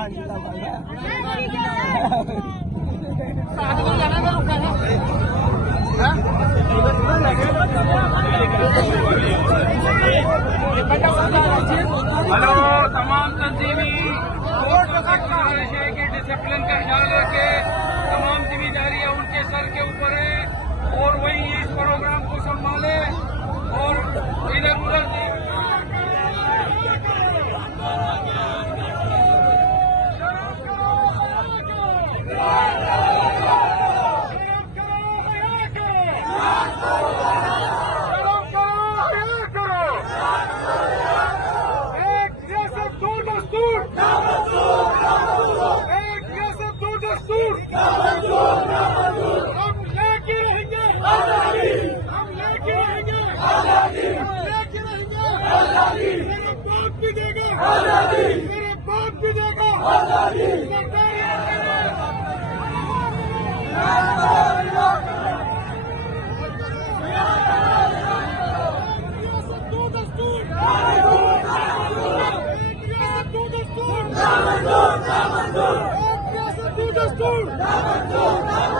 खाने का हेलो तमाम तंजीमी गुजारिश है कि डिसिप्लिन का ख्याल रखे। तमाम जिम्मेदारियां उनके सर के ऊपर है और वही इस प्रोग्राम को संभाले और इधर उधर मेरे बाप भी देगा दस्तूर